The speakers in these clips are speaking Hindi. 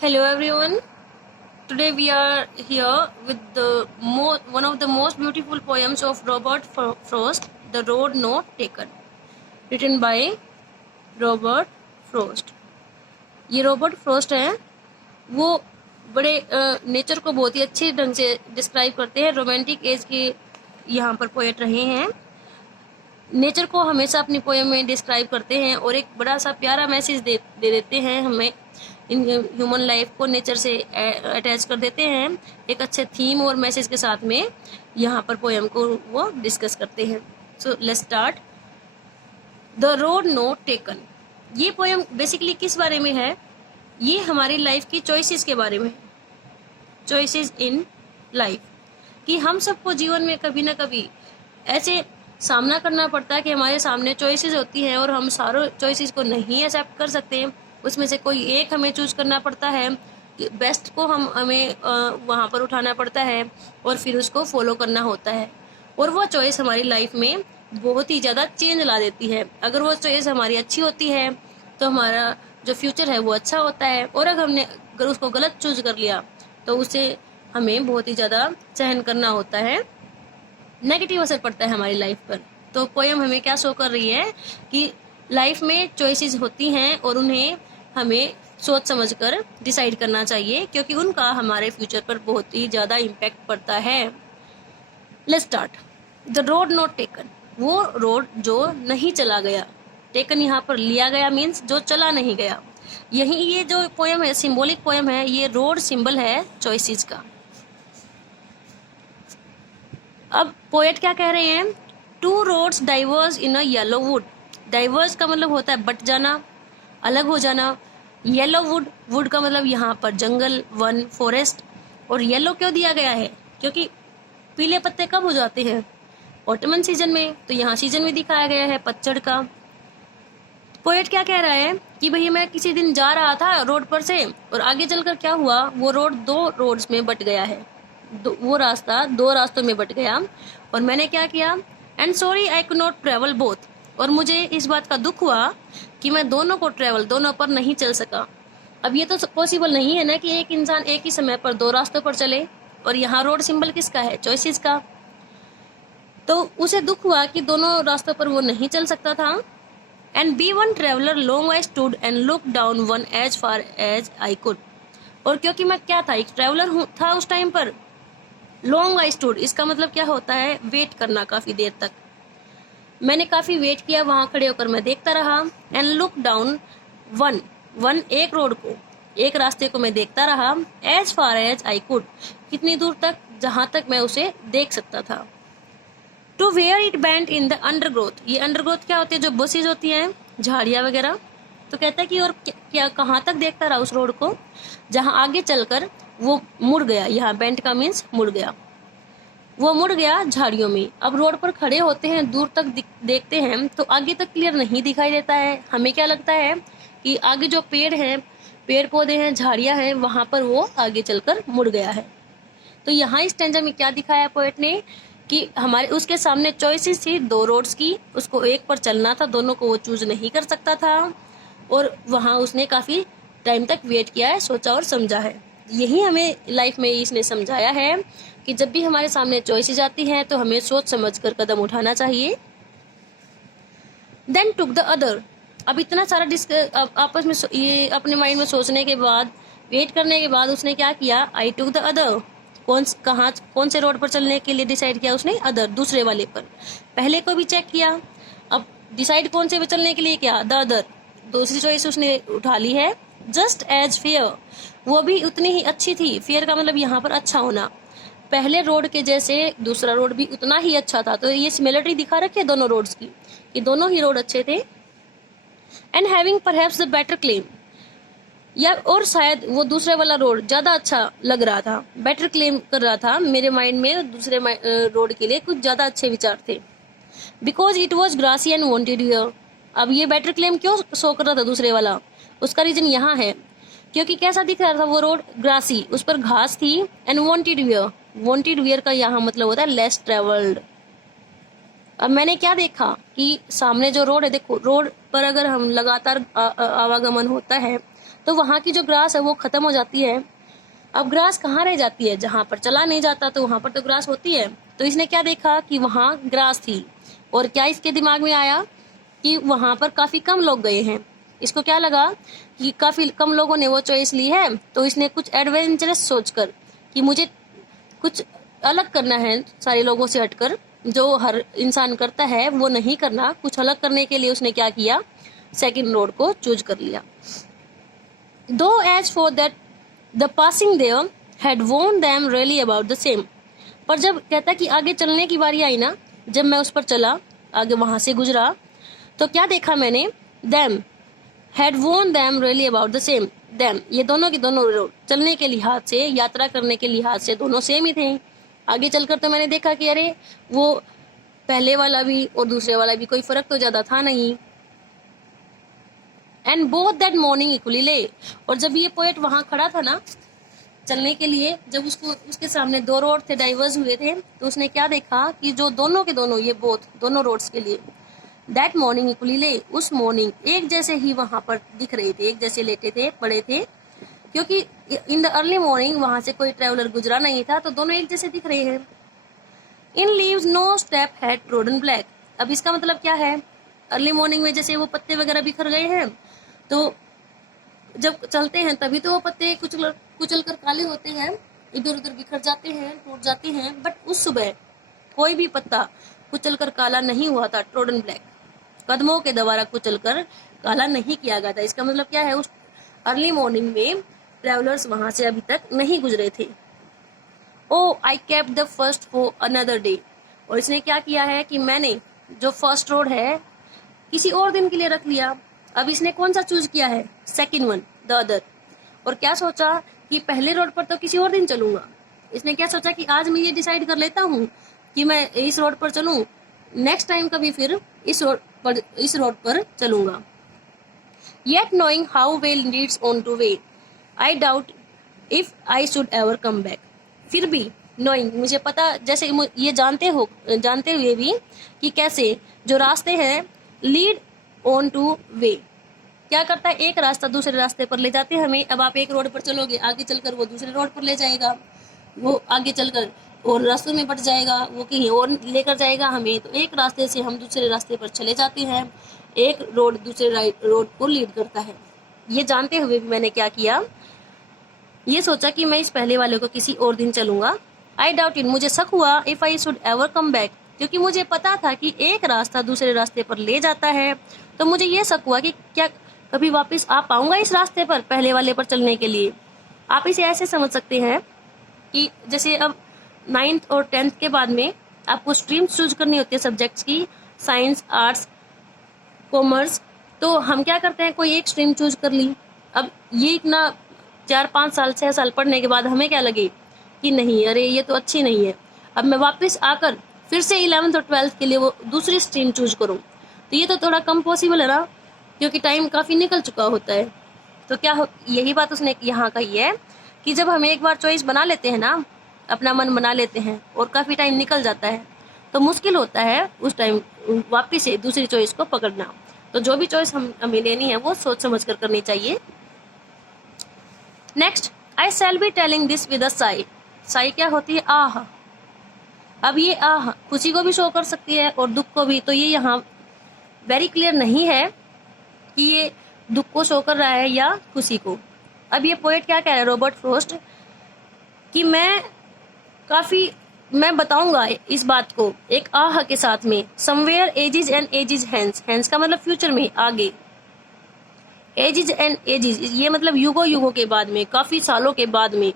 Hello everyone. Today we are here with one of the most beautiful poems of Robert Frost, The Road Not Taken, written by Robert Frost. ये रॉबर्ट फ्रॉस्ट हैं, वो बड़े नेचर को बहुत ही अच्छे ढंग से डिस्क्राइब करते हैं। रोमांटिक एज के यहाँ पर पोएट रहे हैं, नेचर को हमेशा अपनी पोएम में डिस्क्राइब करते हैं और एक बड़ा सा प्यारा मैसेज दे देते हैं हमें। इन ह्यूमन लाइफ को नेचर से अटैच कर देते हैं एक अच्छे थीम और मैसेज के साथ में। यहाँ पर पोएम को वो डिस्कस करते हैं। So let's start. The road not taken. ये पोएम बेसिकली किस बारे में है? ये हमारी लाइफ की चॉइसेस के बारे में, चॉइसेस इन लाइफ, कि हम सबको जीवन में कभी ना कभी ऐसे सामना करना पड़ता है कि हमारे सामने चॉइसेस होती हैं और हम सारों चॉइसेस को नहीं एक्सेप्ट कर सकते। उसमें से कोई एक हमें चूज करना पड़ता है, बेस्ट को हमें वहाँ पर उठाना पड़ता है और फिर उसको फॉलो करना होता है। और वो चॉइस हमारी लाइफ में बहुत ही ज़्यादा चेंज ला देती है। अगर वो चॉइस हमारी अच्छी होती है तो हमारा जो फ्यूचर है वो अच्छा होता है, और अगर उसको गलत चूज कर लिया तो उसे हमें बहुत ही ज़्यादा सहन करना होता है, नेगेटिव असर पड़ता है हमारी लाइफ पर। तो पोएम हमें क्या शो कर रही है कि लाइफ में चॉइसेस होती हैं और उन्हें हमें सोच समझकर डिसाइड करना चाहिए, क्योंकि उनका हमारे फ्यूचर पर बहुत ही ज़्यादा इम्पैक्ट पड़ता है। Let's start. The road not taken. वो रोड जो नहीं चला गया। टेकन यहाँ पर लिया गया मीन्स जो चला नहीं गया। यही ये जो पोएम है, सिंबॉलिक पोएम है, ये रोड सिंबल है चॉइसेस का। अब पोएट क्या कह रहे हैं? Two roads diverse in a yellow would. Diverse का मतलब होता है बट जाना, अलग हो जाना। येलो वुड, वुड का मतलब यहाँ पर जंगल, वन, फॉरेस्ट। और येलो क्यों दिया गया है? क्योंकि पीले पत्ते कब हो जाते हैं? ऑटमन सीजन में। तो यहाँ सीजन में दिखाया गया है पतझड़ का। पोएट क्या कह रहा है कि भैया मैं किसी दिन जा रहा था रोड पर से, और आगे चलकर क्या हुआ, वो रोड दो रोड्स में बट गया है। वो रास्ता दो रास्तों में बट गया और मैंने क्या किया? And sorry I could not travel both. और मुझे इस बात का दुख हुआ कि मैं दोनों पर नहीं चल सका। अब ये तो पॉसिबल नहीं है ना कि एक इंसान एक ही समय पर दो रास्तों पर चले। और यहाँ रोड सिंबल किसका है? चॉइसेस का। तो उसे दुख हुआ कि दोनों रास्तों पर वो नहीं चल सकता था। And be one traveler long I stood and look down one as far as I could. और क्योंकि मैं क्या था, एक ट्रेवलर था उस टाइम पर। लॉन्ग आई स्टूड, इसका मतलब क्या होता है? वेट करना काफी देर तक। मैंने काफी वेट किया, वहां खड़े होकर मैं देखता रहा। And look down one, one एक रोड को, एक रास्ते को मैं देखता रहा। As far as I could, कितनी दूर तक? जहां तक मैं उसे देख सकता था। To where it bend in the undergrowth. ये अंडरग्रोथ क्या होती है? जो बसेज होती हैं, झाड़ियां वगैरह। तो कहता है कि और क्या कहाँ तक देखता रहा उस रोड को, जहां आगे चलकर वो मुड़ गया। यहाँ बैंड का मीन्स मुड़ गया। वो मुड़ गया झाड़ियों में। अब रोड पर खड़े होते हैं, दूर तक देखते हैं तो आगे तक क्लियर नहीं दिखाई देता है। हमें क्या लगता है कि आगे जो पेड़ हैं, पेड़ पौधे हैं, झाड़ियां हैं, वहां पर वो आगे चलकर मुड़ गया है। तो यहाँ इस स्टैंजा में क्या दिखाया पोएट ने कि हमारे उसके सामने चॉइसेस थी दो रोड्स की, उसको एक पर चलना था, दोनों को वो चूज नहीं कर सकता था। और वहां उसने काफी टाइम तक वेट किया है, सोचा और समझा है। यही हमें लाइफ में इसने समझाया है कि जब भी हमारे सामने चॉइसेस आती हैं तो हमें सोच समझकर कदम उठाना चाहिए। Then took the other. अब इतना सारा आपस में ये अपने माइंड में सोचने के बाद, वेट करने के बाद उसने क्या किया? आई टुक द अदर। कौन से रोड पर चलने के लिए डिसाइड किया उसने? अदर, दूसरे वाले पर। पहले को भी चेक किया, अब डिसाइड कौन से पे चलने के लिए किया? द अदर, दूसरी चॉइस उसने उठा ली है। जस्ट एज फेयर, वो भी उतनी ही अच्छी थी। फेयर का मतलब यहाँ पर अच्छा होना। पहले रोड के जैसे दूसरा रोड भी उतना ही अच्छा था। तो ये सिमिलरिटी दिखा रखी है दोनों रोड्स की, कि दोनों ही रोड अच्छे थे। And having perhaps the better claim, या और शायद वो दूसरे वाला रोड ज्यादा अच्छा लग रहा था, बेटर क्लेम कर रहा था। मेरे माइंड में दूसरे रोड के लिए कुछ ज्यादा अच्छे विचार थे। Because it was grassy and wanted here. अब ये बेटर क्लेम क्यों शो कर रहा था दूसरे वाला? उसका रीजन यहाँ है क्योंकि कैसा दिख रहा था वो रोड? ग्रासी, उस पर घास थी। And wanted wear, wanted wear का यहाँ मतलब होता है लेस ट्रेवल्ड। अब मैंने क्या देखा कि सामने जो रोड है, देखो रोड पर अगर हम लगातार आवागमन होता है तो वहाँ की जो ग्रास है वो खत्म हो जाती है। अब ग्रास कहाँ रह जाती है? जहाँ पर चला नहीं जाता तो वहाँ पर तो ग्रास होती है। तो इसने क्या देखा कि वहाँ ग्रास थी, और क्या इसके दिमाग में आया कि वहाँ पर काफी कम लोग गए हैं। इसको क्या लगा कि काफी कम लोगों ने वो चॉइस ली है, तो इसने कुछ एडवेंचरस सोचकर कि मुझे कुछ अलग करना है सारे लोगों से हटकर, जो हर इंसान करता है वो नहीं करना, कुछ अलग करने के लिए उसने क्या किया, सेकंड रोड को चूज कर लिया। Though as for that the passing there had worn them really about the same. पर जब कहता कि आगे चलने की बारी आई ना, जब मैं उस पर चला, आगे वहां से गुजरा, तो क्या देखा मैंने, them had worn them really about the same. Them ये दोनों के दोनों रोड चलने के लिहाज से, यात्रा करने के लिहाज से दोनों सेम ही थे। आगे चलकर तो मैंने देखा कि अरे वो पहले वाला भी और दूसरे वाला भी कोई फर्क तो ज्यादा था नहीं। And both that morning equally ले। और जब ये पोएट वहां खड़ा था ना चलने के लिए, जब उसको उसके सामने दो रोड थे, डाइवर्स हुए थे, तो उसने क्या देखा कि जो दोनों के दोनों, ये बोथ दोनों रोड्स के लिए दैट मॉर्निंग इक्वली ले, उस मॉर्निंग एक जैसे ही वहां पर दिख रहे थे, एक जैसे लेटे थे, पड़े थे, क्योंकि इन द अर्ली मॉर्निंग वहां से कोई ट्रेवलर गुजरा नहीं था, तो दोनों एक जैसे दिख रहे हैं। In leaves no step had trodden black. अब इसका मतलब क्या है, अर्ली मॉर्निंग में जैसे वो पत्ते वगैरह बिखर गए हैं, तो जब चलते हैं तभी तो वो पत्ते कुचल कर काले होते हैं, इधर उधर बिखर जाते हैं, टूट जाते हैं, बट उस सुबह कोई भी पत्ता कुचल कर काला नहीं हुआ था, ट्रोडन ब्लैक, कदमों के द्वारा कुचल कर काला नहीं किया गया था। इसका मतलब क्या है, उस अर्ली मॉर्निंग में ट्रेवलर्स वहां से अभी तक नहीं गुजरे थे। Oh I kept the first for another day. और इसने क्या किया है कि मैंने जो फर्स्ट रोड है किसी और दिन के लिए रख लिया। अब इसने कौन सा चूज किया है, सेकंड वन, द अदर। और क्या सोचा कि पहले रोड पर तो किसी और दिन चलूंगा। इसने क्या सोचा कि आज मैं ये डिसाइड कर लेता हूँ कि मैं इस रोड पर चलूं, नेक्स्ट टाइम कभी फिर इस रोड पर चलूंगा। Yet knowing how well leads on to way, I doubt if I should ever come back. फिर भी knowing, मुझे पता, जैसे ये जानते हुए भी कि कैसे जो रास्ते हैं लीड ऑन टू वे, क्या करता है, एक रास्ता दूसरे रास्ते पर ले जाते हैं हमें। अब आप एक रोड पर चलोगे, आगे चलकर वो दूसरे रोड पर ले जाएगा, वो आगे चलकर और रास्तों में बढ़ जाएगा, वो कहीं और लेकर जाएगा हमें। तो एक रास्ते से हम दूसरे रास्ते पर चले जाते हैं, एक रोड दूसरे रोड को लीड करता है। ये जानते हुए भी मैंने क्या किया, ये सोचा कि मैं इस पहले वाले को किसी और दिन चलूंगा। आई डाउट इट, मुझे शक हुआ, if I should ever come back, क्योंकि मुझे पता था कि एक रास्ता दूसरे रास्ते पर ले जाता है, तो मुझे ये शक हुआ कि क्या कभी वापस आ पाऊंगा इस रास्ते पर, पहले वाले पर चलने के लिए। आप इसे ऐसे समझ सकते हैं कि जैसे अब 9th और 10th के बाद में आपको स्ट्रीम्स चूज करनी होती है सब्जेक्ट्स की, साइंस, आर्ट्स, कॉमर्स। तो हम क्या करते हैं, कोई एक स्ट्रीम चूज कर ली। अब ये इतना 4-5 साल 6 साल पढ़ने के बाद हमें क्या लगे कि नहीं, अरे ये तो अच्छी नहीं है, अब मैं वापस आकर फिर से 11th और 12th के लिए वो दूसरी स्ट्रीम चूज करूं, तो ये तो थोड़ा कम पॉसिबल है ना, क्योंकि टाइम काफी निकल चुका होता है। तो यही बात उसने यहाँ कही है कि जब हम एक बार चॉइस बना लेते हैं ना, अपना मन बना लेते हैं और काफी टाइम निकल जाता है, तो मुश्किल होता है उस टाइम वापिस से दूसरी चॉइस को पकड़ना। तो जो भी चॉइस हमें लेनी है वो सोच समझ कर करनी चाहिए। Next, I shall be telling this with a Sai. Sai क्या होती है, आह। अब ये आह खुशी को भी शो कर सकती है और दुख को भी, तो ये यहाँ वेरी क्लियर नहीं है कि ये दुख को शो कर रहा है या खुशी को। अब ये पोएट क्या कह रहा है, रॉबर्ट फ्रॉस्ट, कि मैं बताऊंगा इस बात को एक आह के साथ में, somewhere ages and ages hence. Hence का मतलब फ्यूचर में, आगे, एजिज एंड एजिज ये मतलब युगों युगों के बाद में, काफी सालों के बाद में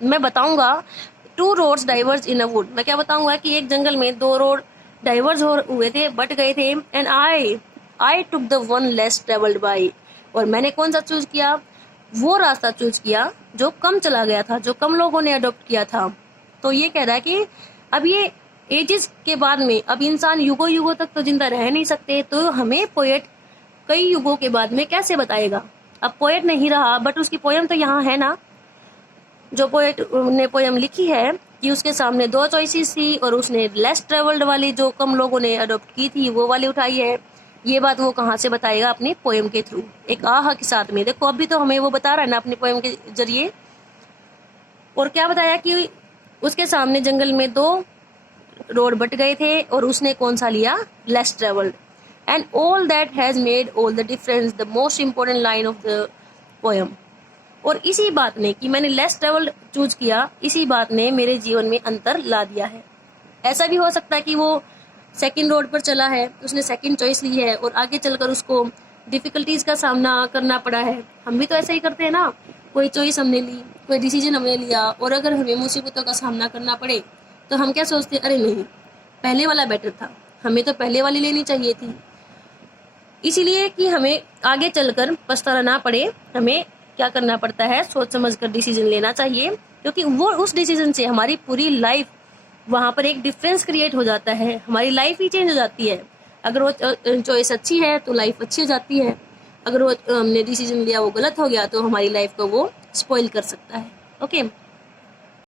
मैं बताऊंगा। 2 roads diverged in a wood, मैं क्या बताऊंगा कि एक जंगल में 2 रोड डाइवर्ज हुए थे, बट गए थे। And I took the one less travelled by, और मैंने कौन सा चूज किया, वो रास्ता चूज किया जो कम चला गया था, जो कम लोगों ने अडॉप्ट किया था। तो ये कह रहा है कि अब ये एजिस के बाद में, अब इंसान युगों युगों तक तो जिंदा रह नहीं सकते, तो हमें पोएट कई युगों के बाद में कैसे बताएगा। अब पोएट नहीं रहा, बट उसकी पोयम तो यहाँ है ना, जो पोएट ने पोयम लिखी है कि उसके सामने 2 चॉइसेस थी और उसने लेस ट्रेवल्ड वाली, जो कम लोगों ने अडॉप्ट की थी, वो वाली उठाई है। ये बात वो कहाँ से बताएगा? अपनी पोएम के थ्रू, एक आहा के साथ में। देखो अभी तो हमें वो बता रहा है ना अपनी पोएम के जरिए। और क्या बताया कि उसके सामने जंगल में 2 रोड बट गए थे और उसने कौन सा लिया? Less travelled. And all that has made all the difference, the most important line of the poem. और इसी बात ने कि मैंने लेस ट्रेवल्ड चूज किया, इसी बात ने मेरे जीवन में अंतर ला दिया है। ऐसा भी हो सकता है कि वो सेकंड रोड पर चला है, उसने सेकंड चॉइस ली है और आगे चलकर उसको डिफिकल्टीज का सामना करना पड़ा है। हम भी तो ऐसा ही करते हैं ना, कोई चॉइस हमने ली, कोई डिसीजन हमने लिया और अगर हमें मुसीबतों का सामना करना पड़े तो हम क्या सोचते हैं? अरे नहीं, पहले वाला बेटर था, हमें तो पहले वाली लेनी चाहिए थी। इसीलिए कि हमें आगे चलकर पछताना ना पड़े, हमें क्या करना पड़ता है? सोच समझ कर डिसीजन लेना चाहिए, क्योंकि वो उस डिसीजन से हमारी पूरी लाइफ, वहाँ पर एक डिफरेंस क्रिएट हो जाता है, हमारी लाइफ ही चेंज हो जाती है। अगर वो चॉइस अच्छी है तो लाइफ अच्छी हो जाती है, अगर वो हमने डिसीजन लिया वो गलत हो गया तो हमारी लाइफ को वो स्पॉइल कर सकता है। ओके।